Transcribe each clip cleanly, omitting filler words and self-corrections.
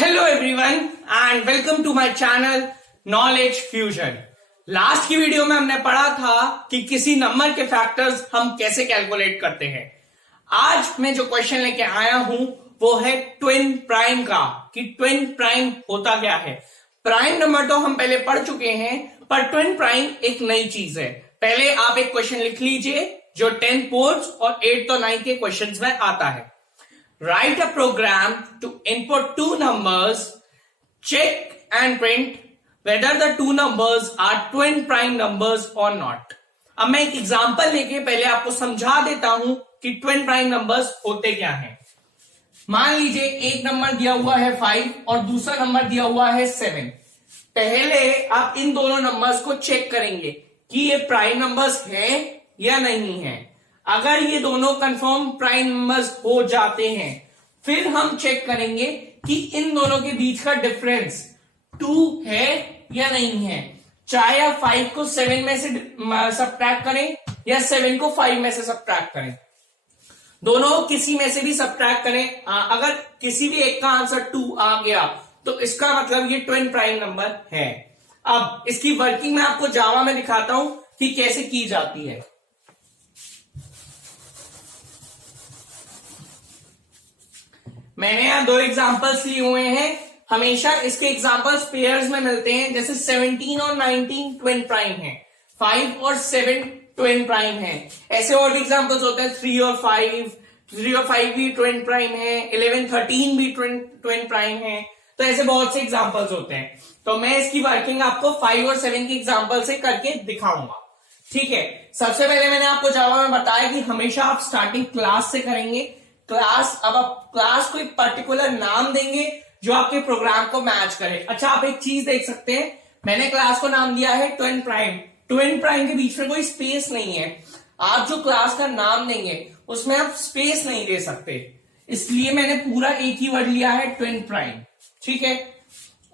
Hello everyone and welcome to my channel knowledge fusion. Last की video में हमने पढ़ा था कि किसी नंबर के फैक्टर्स हम कैसे कैलकुलेट करते हैं। आज मैं जो क्वेश्चन लेके आया हूं वो है ट्विन प्राइम का, कि ट्विन प्राइम होता क्या है। प्राइम नंबर तो हम पहले पढ़ चुके हैं, पर ट्विन प्राइम एक नई चीज है। पहले आप एक क्वेश्चन लिख लीजिए जो 10th बोर्ड्स और 8th और 9th के क्वेश्चंस में आता है। Write a program to input two numbers, check and print whether the two numbers are twin prime numbers or not। अब मैं एक एग्जांपल लेके पहले आपको समझा देता हूं कि ट्विन प्राइम नंबर्स होते क्या हैं। मान लीजिए एक नंबर दिया हुआ है 5 और दूसरा नंबर दिया हुआ है 7। पहले आप इन दोनों नंबर्स को चेक करेंगे कि ये प्राइम नंबर्स हैं या नहीं है। अगर ये दोनों कंफर्म प्राइम नंबर्स हो जाते हैं, फिर हम चेक करेंगे कि इन दोनों के बीच का डिफरेंस 2 है या नहीं है। चाहे आप 5 को 7 में से सब्ट्रैक्ट करें या 7 को 5 में से सब्ट्रैक्ट करें, दोनों किसी में से भी सब्ट्रैक्ट करें। अगर किसी भी एक का आंसर 2 आ गया तो इसका मतलब ये ट्विन प्राइम नंबर है। अब इसकी वर्किंग मैं आपको जावा में दिखाता हूं कि कैसे की जाती है। मैंने यहां 2 एग्जांपल्स लिए हुए हैं। हमेशा इसके एग्जांपल्स पेयर्स में मिलते हैं, जैसे 17 और 19 ट्विन प्राइम है, 5 और 7 ट्विन प्राइम है। ऐसे और भी एग्जांपल्स होते हैं 3 और 5 भी ट्विन प्राइम है, 11 13 भी ट्विन प्राइम है। तो ऐसे बहुत से एग्जांपल्स होते हैं। तो मैं इसकी वर्किंग आपको 5 और 7 के एग्जांपल से करके दिखाऊंगा। ठीक है, सबसे पहले मैंने आपको जावा में बताया कि हमेशा आप स्टार्टिंग क्लास से करेंगे। क्लास, अब आप क्लास को एक पर्टिकुलर नाम देंगे जो आपके प्रोग्राम को मैच करे। अच्छा, आप एक चीज देख सकते हैं, मैंने क्लास को नाम दिया है ट्विन प्राइम। ट्विन प्राइम के बीच में कोई स्पेस नहीं है। आप जो क्लास का नाम देंगे उसमें आप स्पेस नहीं दे सकते, इसलिए मैंने पूरा एक ही वर्ड लिया है ट्विन प्राइम। ठीक है,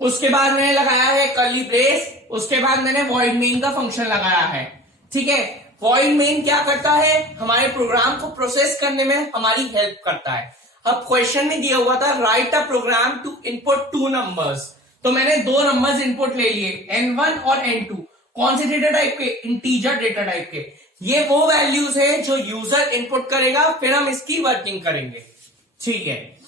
उसके बाद मैंने लगाया है कर्ली ब्रेस, उसके बाद मैंने वॉइड मेन का फंक्शन लगाया है। ठीक है, वॉइड मेन क्या करता है, हमारे प्रोग्राम को प्रोसेस करने में हमारी हेल्प करता है। अब क्वेश्चन में दिया हुआ था write a program to input 2 numbers, तो मैंने 2 नंबर्स इनपुट ले लिए, n1 और n2। कौन से डेटा टाइप के, इंटीजर डेटा टाइप के। ये वो वैल्यूज है जो यूजर इनपुट करेगा, फिर हम इसकी वर्किंग करेंगे। ठीक है,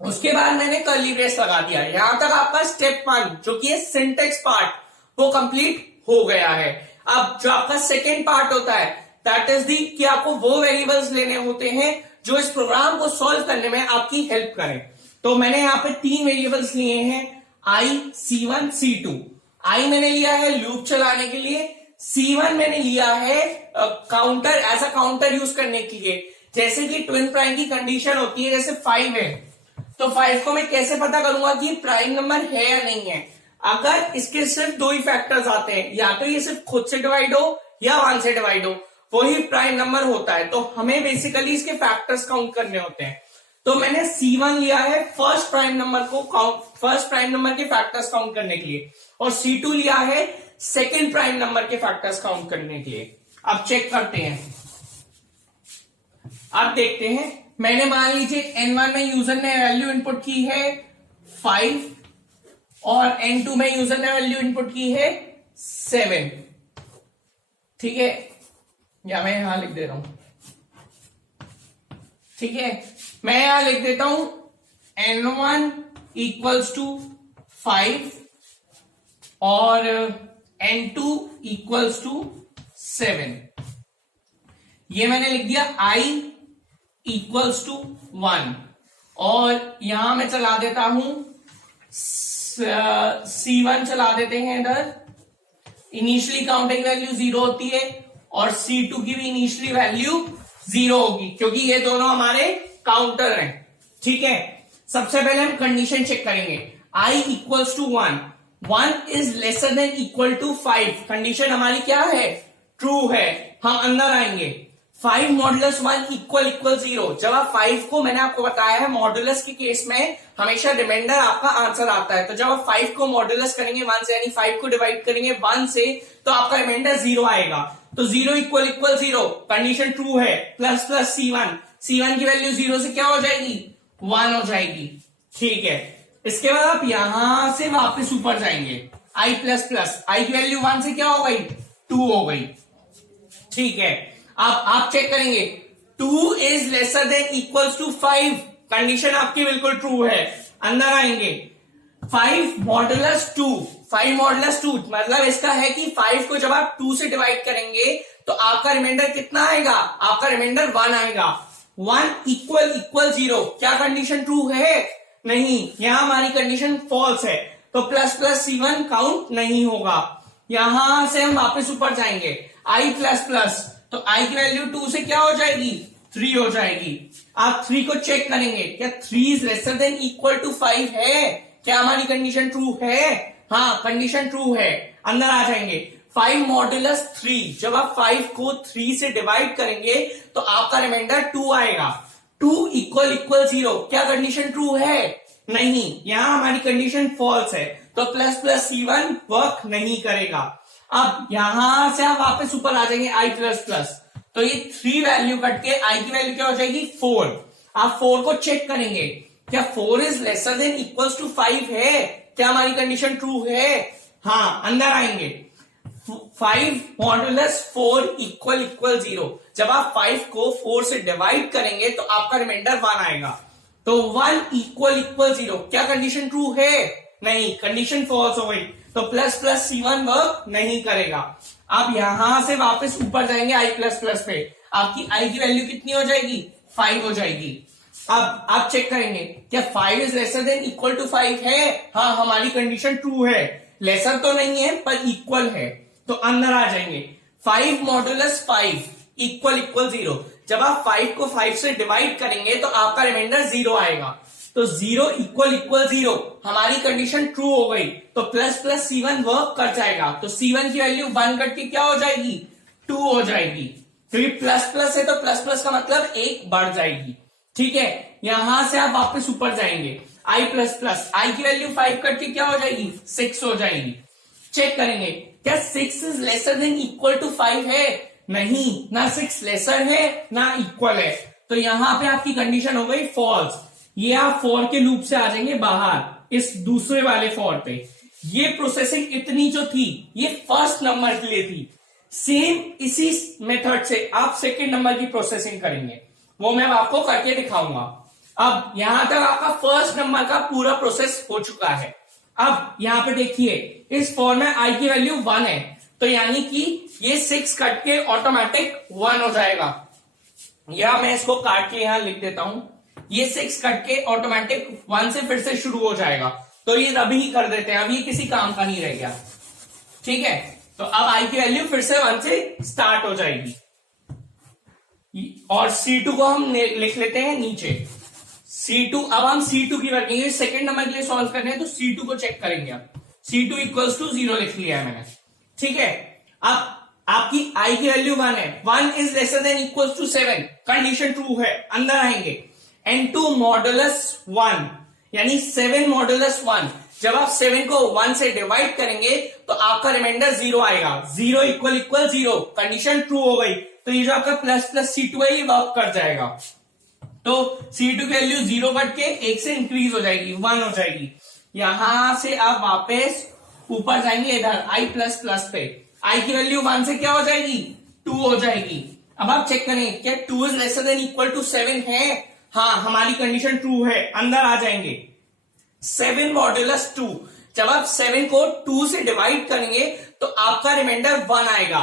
उसके बाद मैंने कर्ली ब्रेस लगा दिया। यहां तक आपका स्टेप 1 जो कि है सिंटेक्स पार्ट, वो कंप्लीट हो गया है। अब जो आपका सेकेंड पार्ट होता है दैट इज दी, कि आपको वो वेरिएबल्स लेने होते हैं जो इस प्रोग्राम को सॉल्व करने में आपकी हेल्प करें। तो मैंने यहाँ पे 3 वेरिएबल्स लिए हैं, i, c1, c2। i मैंने लिया है लूप चलाने के लिए, c1 मैंने लिया है counter, as a counter use करने के लिए। जैसे कि ट्विन प्राइम की कंडीशन होती है, जैसे 5 है तो 5 को मैं कैसे पता करूंगा कि प्राइम नंबर है या नहीं है। अगर इसके सिर्फ 2 ही फैक्टर्स आते हैं, या तो ये सिर्फ खुद से डिवाइड हो या 1 से डिवाइड हो, वही प्राइम नंबर होता है। तो हमें बेसिकली इसके फैक्टर्स काउंट करने होते हैं। तो मैंने C1 लिया है फर्स्ट प्राइम नंबर के फैक्टर्स काउंट करने के लिए, और C2 लिया है सेकेंड प्राइम नंबर के फैक्टर्स काउंट करने के लिए। अब चेक करते हैं, अब देखते हैं। मैंने मान लीजिए n1 में यूजर ने वैल्यू इनपुट की है 5 और n2 में यूजर ने वैल्यू इनपुट की है 7। ठीक है, या मैं यहां लिख दे रहा हूं। ठीक है, मैं यहां लिख देता हूं n1 इक्वल्स टू 5 और n2 इक्वल्स टू 7। ये मैंने लिख दिया i इक्वल्स टू 1, और यहां मैं चला देता हूं C1 चला देते हैं इधर। इनिशियली काउंटिंग वैल्यू 0 होती है और C2 की भी इनिशियली वैल्यू 0 होगी, क्योंकि ये दोनों हमारे काउंटर हैं। ठीक है, सबसे पहले हम कंडीशन चेक करेंगे। i equals to 1 is lesser than equal to 5। Condition हमारी क्या है, ट्रू है। हम अंदर आएंगे, 5 मॉडुलस 1 इक्वल 0। जब आप 5 को, मैंने आपको बताया है मॉडुलस के केस में हमेशा रिमाइंडर आपका आंसर आता है। तो जब आप 5 को मॉडुलस करेंगे 1 से, यानी 5 को डिवाइड करेंगे 1 से, तो आपका रिमाइंडर 0 आएगा। तो 0 इक्वल 0, कंडीशन ट्रू है, प्लस प्लस C1 की वैल्यू 0 से क्या हो जाएगी, 1 हो जाएगी। ठीक है, इसके बाद आप यहां से वापस ऊपर जाएंगे, i प्लस प्लस, आई की वैल्यू 1 से क्या हो गई, 2 हो गई। ठीक है, अब आप चेक करेंगे 2 is lesser than equals to 5, condition आपकी बिल्कुल ट्रू है। अंदर आएंगे 5 मॉडुलस 2, 5 मॉडुलस 2 मतलब इसका है कि 5 को जब आप 2 से डिवाइड करेंगे तो आपका रिमाइंडर कितना आएगा, आपका रिमाइंडर 1 आएगा। 1 इक्वल इक्वल 0, क्या कंडीशन ट्रू है, नहीं, यहां हमारी कंडीशन फॉल्स है, तो प्लस प्लस C1 काउंट नहीं होगा। यहां से हम वापस ऊपर जाएंगे i प्लस प्लस, तो i की वैल्यू 2 से क्या हो जाएगी, 3 हो जाएगी। आप 3 को चेक करेंगे, क्या 3 is lesser than equal to 5 है, क्या हमारी कंडीशन ट्रू है, हाँ कंडीशन ट्रू है। अंदर आ जाएंगे 5 मॉडुलस 3, जब आप 5 को 3 से डिवाइड करेंगे तो आपका रिमाइंडर 2 आएगा। 2 इक्वल इक्वल 0, क्या कंडीशन ट्रू है, नहीं, यहां हमारी कंडीशन फॉल्स है, तो प्लस प्लस C1 वर्क नहीं करेगा। अब यहां से आप वापस ऊपर आ जाएंगे i प्लस प्लस, तो ये 3 वैल्यू कट के i की वैल्यू क्या हो जाएगी 4। आप 4 को चेक करेंगे, क्या 4 is lesser than equals to 5 है, क्या हमारी कंडीशन ट्रू है, हाँ। अंदर आएंगे 5 मॉडुलस 4 इक्वल इक्वल 0, जब आप 5 को 4 से डिवाइड करेंगे तो आपका रिमाइंडर 1 आएगा, तो 1 इक्वल इक्वल 0, क्या कंडीशन ट्रू है, नहीं, कंडीशन फॉल्स हो गई, तो प्लस प्लस C1 वर्क नहीं करेगा। आप यहां से वापस ऊपर जाएंगे i प्लस प्लस पे, आपकी i की वैल्यू कितनी हो जाएगी, 5 हो जाएगी। अब आप चेक करेंगे, क्या 5 is lesser than equal to 5 है, हाँ हमारी कंडीशन ट्रू है, लेसर तो नहीं है पर इक्वल है, तो अंदर आ जाएंगे 5 मॉडुलस 5 इक्वल इक्वल 0, जब आप 5 को 5 से डिवाइड करेंगे तो आपका रिमाइंडर 0 आएगा, तो 0 इक्वल इक्वल 0, हमारी कंडीशन ट्रू हो गई, तो प्लस प्लस C1 वर्क कर जाएगा, तो C1 की वैल्यू 1 कट के क्या हो जाएगी, 2 हो जाएगी, क्योंकि प्लस प्लस है तो प्लस प्लस का मतलब 1 बढ़ जाएगी। ठीक है, यहां से आप वापस ऊपर जाएंगे i प्लस प्लस, आई की वैल्यू 5 कट के क्या हो जाएगी, 6 हो जाएगी। चेक करेंगे, क्या 6 is lesser than equal to 5 है, नहीं, ना 6 लेसर है ना इक्वल है, तो यहां पे आपकी कंडीशन हो गई फॉल्स। ये आप 4 के लूप से आ जाएंगे बाहर, इस दूसरे वाले 4 पे। ये प्रोसेसिंग इतनी जो थी ये फर्स्ट नंबर के लिए थी, सेम इसी मेथड से आप सेकेंड नंबर की प्रोसेसिंग करेंगे, वो मैं आपको करके दिखाऊंगा। अब यहां तक आपका फर्स्ट नंबर का पूरा प्रोसेस हो चुका है। अब यहां पे देखिए, इस 4 में i की वैल्यू 1 है, तो यानी कि ये 6 कट के ऑटोमेटिक 1 हो जाएगा, या मैं इसको काट के यहां लिख देता हूं, ये 6 कट के ऑटोमेटिक 1 से फिर से शुरू हो जाएगा, तो ये अभी ही कर देते हैं, अब ये किसी काम का नहीं रह गया। ठीक है, तो अब i की वैल्यू फिर से 1 से स्टार्ट हो जाएगी, और C2 को हम लिख लेते हैं नीचे। C2, अब हम C2 की वर्किंग सेकेंड नंबर के लिए सॉल्व कर रहे हैं, तो C2 को चेक करेंगे। आप C2 इक्वल्स टू 0 लिख लिया है मैंने। ठीक है, अब आपकी i की वैल्यू 1 है, 1 is lesser than equals to 7, condition true है। अंदर आएंगे n2 मॉडुलस 1, यानी 7 मॉडुलस 1, जब आप 7 को 1 से डिवाइड करेंगे तो आपका रिमाइंडर 0 आएगा, 0 इक्वल इक्वल 0, कंडीशन ट्रू हो गई, तो ये जो आपका प्लस प्लस C2 है ये वर्क कर जाएगा, तो C2 की वैल्यू 0 कट के 1 से इंक्रीज हो जाएगी, 1 हो जाएगी। यहां से आप वापस ऊपर जाएंगे इधर i प्लस प्लस पे, i की वैल्यू 1 से क्या हो जाएगी, 2 हो जाएगी। अब आप चेक करें, क्या 2 is lesser than equal to 7 है, हाँ हमारी कंडीशन ट्रू है। अंदर आ जाएंगे 7 मॉडुलस 2, जब आप 7 को 2 से डिवाइड करेंगे तो आपका रिमाइंडर 1 आएगा,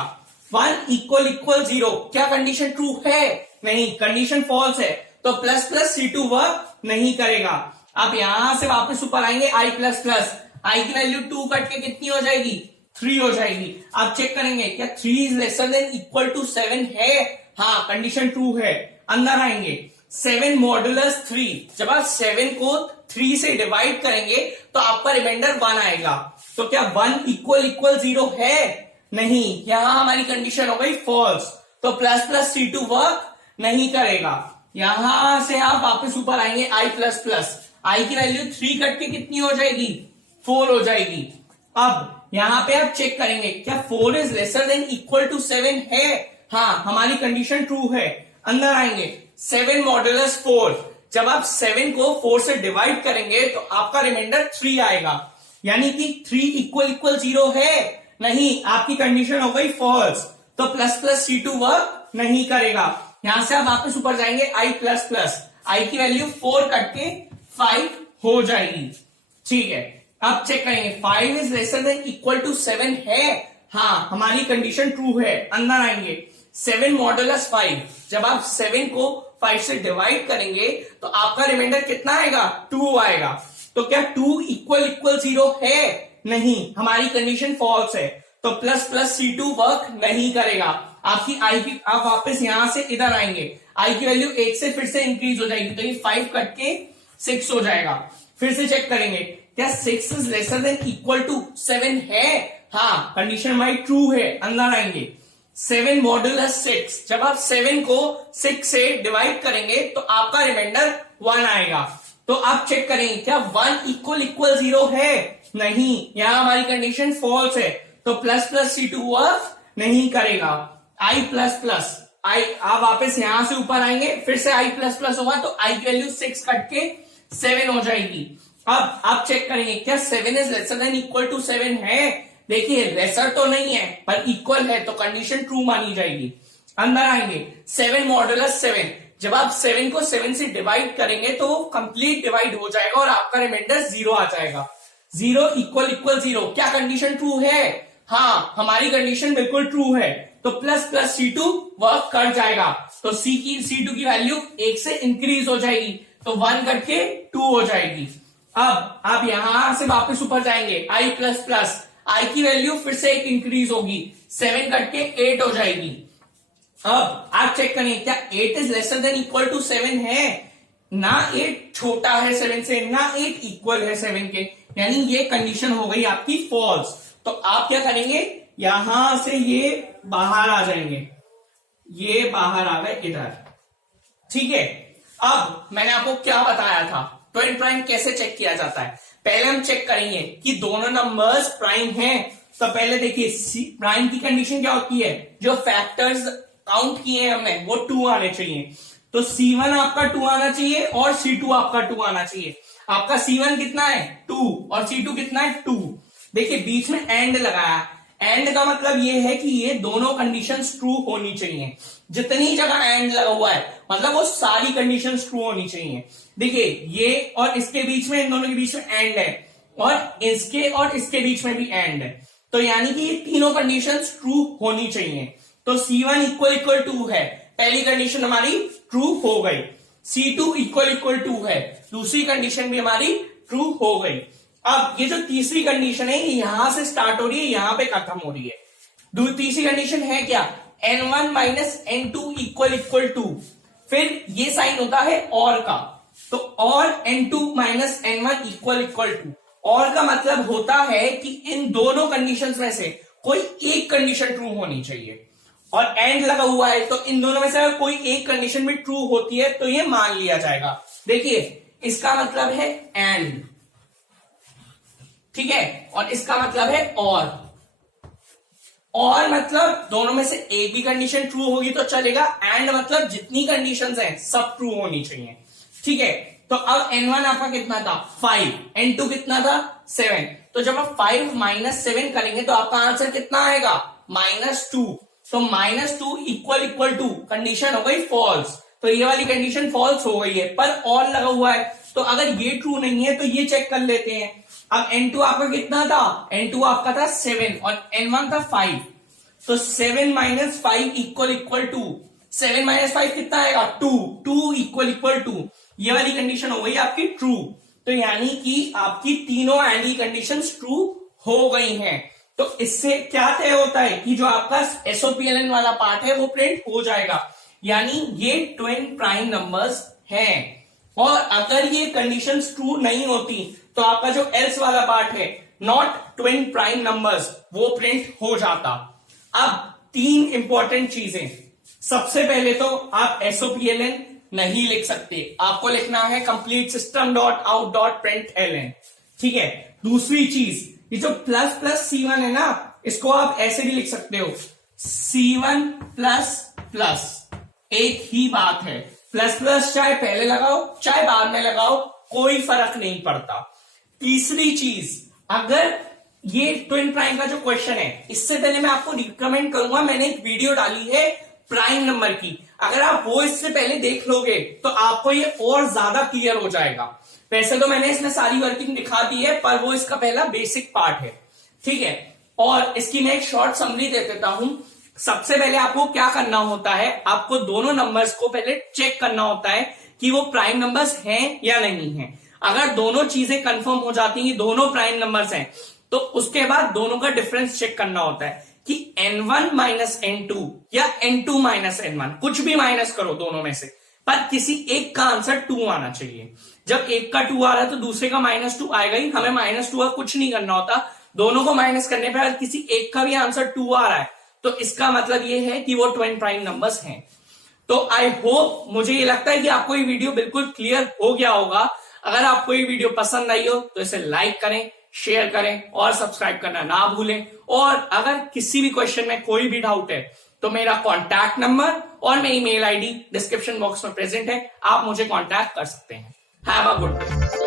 1 इक्वल इक्वल 0, क्या कंडीशन ट्रू है, नहीं, कंडीशन फॉल्स है, तो प्लस प्लस C2 वर्क नहीं करेगा। अब यहां से वापस ऊपर आएंगे i प्लस प्लस, आई की वैल्यू 2 कट के कितनी हो जाएगी, 3 हो जाएगी। आप चेक करेंगे, क्या 3 is lesser than equal to 7 है, हाँ कंडीशन ट्रू है। अंदर आएंगे 7 मॉडुलस 3, जब आप 7 को 3 से डिवाइड करेंगे तो आपका रिमाइंडर 1 आएगा, तो क्या 1 इक्वल इक्वल 0 है, नहीं, यहां हमारी कंडीशन हो गई फॉल्स, तो प्लस प्लस C2 वर्क नहीं करेगा। यहां से आप वापस ऊपर आएंगे i प्लस प्लस, आई की वैल्यू 3 कट के कितनी हो जाएगी, 4 हो जाएगी। अब यहां पे आप चेक करेंगे, क्या 4 is lesser than equal to 7 है, हाँ हमारी कंडीशन ट्रू है। अंदर आएंगे 7 मॉडुलस 4, जब आप 7 को 4 से डिवाइड करेंगे तो आपका रिमाइंडर 3 आएगा, यानी कि 3 इक्वल इक्वल 0 है नहीं, आपकी कंडीशन हो गई फॉल्स। तो प्लस प्लस C2 वर्क नहीं करेगा। यहां से आप वापस ऊपर जाएंगे I प्लस प्लस, आई की वैल्यू 4 कट के 5 हो जाएगी। ठीक है, अब चेक करेंगे 5 is lesser than equal to 7 है, हाँ हमारी कंडीशन ट्रू है। अंदर आएंगे 7 मॉडुलस 5, जब आप 7 को 5 से डिवाइड करेंगे तो आपका रिमाइंडर कितना आएगा, 2 आएगा। तो क्या 2 इक्वल इक्वल 0 है नहीं, हमारी कंडीशन फॉल्स है। तो प्लस प्लस C2 वर्क नहीं करेगा। आपकी आई की, आप वापस यहां से इधर आएंगे, आई की वैल्यू 1 से फिर से इंक्रीज हो जाएगी, तो ये 5 कट के 6 हो जाएगा। फिर से चेक करेंगे क्या 6 is lesser than equal to 7 है, हाँ कंडीशन हमारी ट्रू है। अंदर आएंगे 7 मॉडुलस 6, जब आप 7 को 6 से डिवाइड करेंगे तो आपका रिमाइंडर 1 आएगा। तो आप चेक करेंगे क्या 1 इक्वल इक्वल 0 है नहीं, यहां हमारी कंडीशन फॉल्स है। तो प्लस प्लस C2 वर्क नहीं करेगा। I प्लस प्लस, आई आप वापस यहां से ऊपर आएंगे, फिर से I प्लस प्लस होगा तो I की वैल्यू 6 कट के 7 हो जाएगी। अब आप चेक करेंगे क्या 7 is lesser than equal to 7 है, देखिए लेसर तो नहीं है पर इक्वल है, तो कंडीशन ट्रू मानी जाएगी। अंदर आएंगे 7 मॉडुलस 7, जब आप 7 को 7 से डिवाइड करेंगे तो वो कंप्लीट डिवाइड हो जाएगा और आपका रिमाइंडर 0 आ जाएगा। 0 इक्वल इक्वल 0, क्या कंडीशन ट्रू है, हाँ हमारी कंडीशन बिल्कुल ट्रू है। तो प्लस प्लस C2 वर्क कर जाएगा, तो C2 की वैल्यू 1 से इंक्रीज हो जाएगी, तो 1 कट के 2 हो जाएगी। अब आप यहां से वापस ऊपर जाएंगे I प्लस प्लस, आई की वैल्यू फिर से 1 इंक्रीज होगी, 7 कट के 8 हो जाएगी। अब आप चेक करें क्या 8 is lesser than equal to 7 है, ना 8 छोटा है 7 से, ना 8 इक्वल है 7 के, यानी ये कंडीशन हो गई आपकी फॉल्स। तो आप क्या करेंगे, यहां से ये बाहर आ जाएंगे, ये बाहर आ गए इधर। ठीक है, अब मैंने आपको क्या बताया था, ट्विन प्राइम कैसे चेक किया जाता है। पहले हम चेक करेंगे कि दोनों नंबर्स प्राइम हैं। तो पहले देखिए प्राइम की कंडीशन क्या होती है, जो फैक्टर्स काउंट किए हैं हमने वो 2 आने चाहिए। तो C1 आपका 2 आना चाहिए और C2 आपका 2 आना चाहिए। आपका C1 कितना है 2 और C2 कितना है 2। देखिए बीच में एंड लगाया, एंड का मतलब ये है कि ये दोनों कंडीशंस ट्रू होनी चाहिए। जितनी जगह एंड लगा हुआ है मतलब वो सारी कंडीशंस ट्रू होनी चाहिए। देखिए ये और इसके बीच में, इन दोनों के बीच में एंड है और इसके और इसके बीच में भी एंड है, तो यानी कि ये तीनों कंडीशंस ट्रू होनी चाहिए। तो C1 इक्वल इक्वल 2 है, पहली कंडीशन हमारी ट्रू हो गई। C2 इक्वल इक्वल 2 है, दूसरी कंडीशन भी हमारी ट्रू हो गई। अब ये जो तीसरी कंडीशन है यहां से स्टार्ट हो रही है, यहां पे खत्म हो रही है। तीसरी कंडीशन है क्या, N1 minus N2 equal equal 2, फिर ये साइन होता है और का, तो और N2 minus N1 equal equal 2। और का मतलब होता है कि इन दोनों कंडीशंस में से कोई एक कंडीशन ट्रू होनी चाहिए, और एंड लगा हुआ है तो इन दोनों में से अगर कोई एक कंडीशन भी ट्रू होती है तो ये मान लिया जाएगा। देखिए इसका मतलब है एंड, ठीक है, और इसका मतलब है और मतलब दोनों में से एक भी कंडीशन ट्रू होगी तो चलेगा, एंड मतलब जितनी कंडीशंस हैं सब ट्रू होनी चाहिए। ठीक है, तो अब N1 आपका कितना था 5, N2 कितना था 7, तो जब आप 5 माइनस 7 करेंगे तो आपका आंसर कितना आएगा -2। तो -2 इक्वल इक्वल 2 कंडीशन हो गई फॉल्स, तो ये वाली कंडीशन फॉल्स हो गई है, पर और लगा हुआ है, तो अगर ये ट्रू नहीं है तो ये चेक कर लेते हैं। अब N2 आपका कितना था, N2 आपका था 7 और N1 था 5, तो 7 माइनस 5 इक्वल इक्वल 2, 7 माइनस 5 कितना आएगा 2 इक्वल इक्वल 2, ये वाली कंडीशन हो गई आपकी ट्रू। तो यानी कि आपकी तीनों एंड कंडीशंस ट्रू हो गई हैं। तो इससे क्या तय होता है कि जो आपका SOPLN वाला पार्ट है वो प्रिंट हो जाएगा, यानी ये ट्विन प्राइम नंबर्स हैं। और अगर ये कंडीशंस ट्रू नहीं होती तो आपका जो एल्स वाला पार्ट है नॉट ट्विन प्राइम नंबर्स वो प्रिंट हो जाता। अब 3 इंपॉर्टेंट चीजें, सबसे पहले तो आप SOPLN नहीं लिख सकते, आपको लिखना है complete system dot out dot print LN। ठीक है, दूसरी चीज ये जो प्लस प्लस C1 है ना, इसको आप ऐसे भी लिख सकते हो C1 प्लस प्लस, एक ही बात है, प्लस प्लस चाहे पहले लगाओ चाहे बाद में लगाओ, कोई फर्क नहीं पड़ता। तीसरी चीज, अगर ये ट्विन प्राइम का जो क्वेश्चन है, इससे पहले मैं आपको रिकमेंड करूंगा, मैंने एक वीडियो डाली है प्राइम नंबर की, अगर आप वो इससे पहले देख लोगे तो आपको ये और ज्यादा क्लियर हो जाएगा। वैसे तो मैंने इसमें सारी वर्किंग दिखा दी है, पर वो इसका पहला बेसिक पार्ट है, ठीक है। और इसकी मैं एक शॉर्ट समरी दे देता हूं। सबसे पहले आपको क्या करना होता है, आपको दोनों नंबर्स को पहले चेक करना होता है कि वो प्राइम नंबर्स हैं या नहीं है। अगर दोनों चीजें कंफर्म हो जाती हैं कि दोनों प्राइम नंबर्स हैं, तो उसके बाद दोनों का डिफरेंस चेक करना होता है कि n1 माइनस n2 या n2 माइनस n1, कुछ भी माइनस करो दोनों में से, पर किसी एक का आंसर 2 आना चाहिए। जब एक का 2 आ रहा है तो दूसरे का -2 आएगा ही, हमें -2 का कुछ नहीं करना होता। दोनों को माइनस करने पर अगर किसी एक का भी आंसर 2 आ रहा है तो इसका मतलब ये है कि वो ट्विन प्राइम नंबर्स हैं। तो आई होप, मुझे ये लगता है कि आपको ये वीडियो बिल्कुल क्लियर हो गया होगा। अगर आपको ये वीडियो पसंद आई हो तो इसे लाइक करें, शेयर करें और सब्सक्राइब करना ना भूलें। और अगर किसी भी क्वेश्चन में कोई भी डाउट है तो मेरा कॉन्टैक्ट नंबर और मेरी मेल आईडी डिस्क्रिप्शन बॉक्स में प्रेजेंट है, आप मुझे कॉन्टैक्ट कर सकते हैं। Have a good day.